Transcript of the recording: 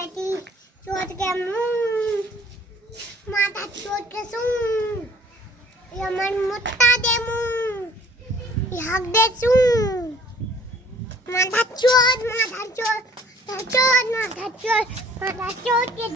બેટી ચોટ કે માતા ચોટ કે શું યમન મુત્તા દે હક દે શું માતા ચોટ કે